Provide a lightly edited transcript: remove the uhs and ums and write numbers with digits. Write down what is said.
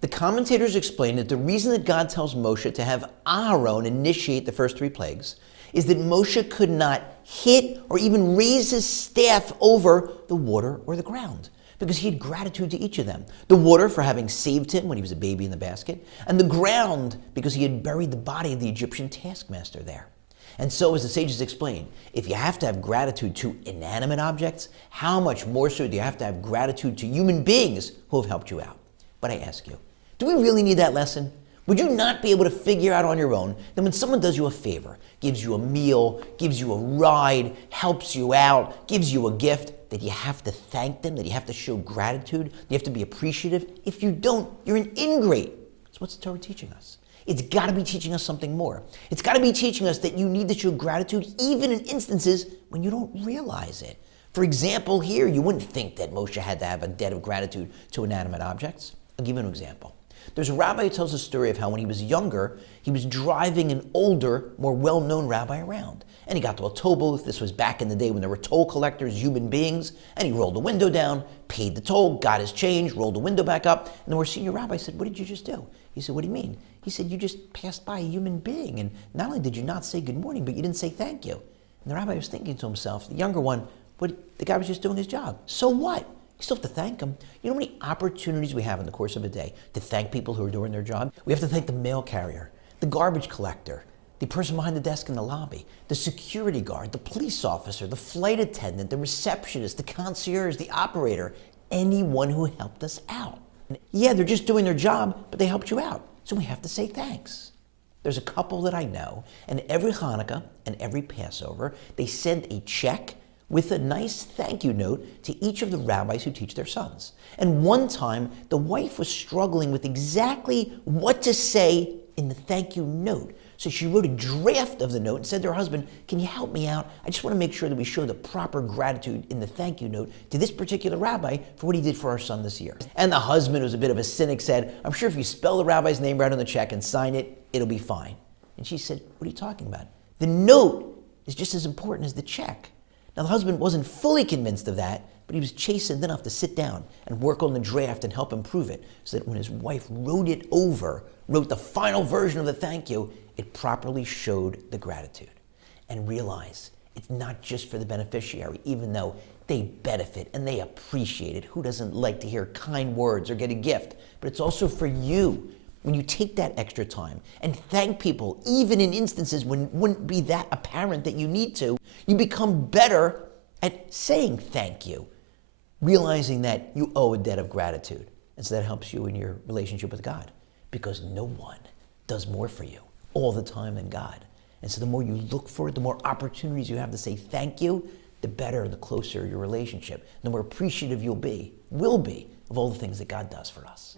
The commentators explain that the reason that God tells Moshe to have Aaron initiate the first 3 plagues is that Moshe could not hit or even raise his staff over the water or the ground, because he had gratitude to each of them. The water for having saved him when he was a baby in the basket, and the ground because he had buried the body of the Egyptian taskmaster there. And so, as the sages explain, if you have to have gratitude to inanimate objects, how much more so do you have to have gratitude to human beings who have helped you out? But I ask you, do we really need that lesson? Would you not be able to figure out on your own that when someone does you a favor, gives you a meal, gives you a ride, helps you out, gives you a gift, that you have to thank them, that you have to show gratitude, you have to be appreciative? If you don't, you're an ingrate. That's what's the Torah teaching us. It's got to be teaching us something more. It's got to be teaching us that you need to show gratitude even in instances when you don't realize it. For example, here, you wouldn't think that Moshe had to have a debt of gratitude to inanimate objects. I'll give you an example. There's a rabbi who tells a story of how when he was younger, he was driving an older, more well-known rabbi around. And he got to a toll booth. This was back in the day when there were toll collectors, human beings. And he rolled the window down, paid the toll, got his change, rolled the window back up. And the more senior rabbi said, "What did you just do?" He said, "What do you mean?" He said, "You just passed by a human being. And not only did you not say good morning, but you didn't say thank you." And the rabbi was thinking to himself, the younger one, the guy was just doing his job. So what? You still have to thank them. You know how many opportunities we have in the course of a day to thank people who are doing their job? We have to thank the mail carrier, the garbage collector, the person behind the desk in the lobby, the security guard, the police officer, the flight attendant, the receptionist, the concierge, the operator, anyone who helped us out. Yeah, they're just doing their job, but they helped you out. So we have to say thanks. There's a couple that I know, and every Hanukkah and every Passover, they send a check with a nice thank you note to each of the rabbis who teach their sons. And one time, the wife was struggling with exactly what to say in the thank you note. So she wrote a draft of the note and said to her husband, "Can you help me out? I just want to make sure that we show the proper gratitude in the thank you note to this particular rabbi for what he did for our son this year." And the husband, who was a bit of a cynic, said, "I'm sure if you spell the rabbi's name right on the check and sign it, it'll be fine." And she said, "What are you talking about? The note is just as important as the check." Now, the husband wasn't fully convinced of that, but he was chastened enough to sit down and work on the draft and help improve it, so that when his wife wrote the final version of the thank you, it properly showed the gratitude. And realize it's not just for the beneficiary, even though they benefit and they appreciate it. Who doesn't like to hear kind words or get a gift? But it's also for you. When you take that extra time and thank people, even in instances when it wouldn't be that apparent that you need to, you become better at saying thank you, realizing that you owe a debt of gratitude. And so that helps you in your relationship with God, because no one does more for you all the time than God. And so the more you look for it, the more opportunities you have to say thank you, the better and the closer your relationship, the more appreciative will be of all the things that God does for us.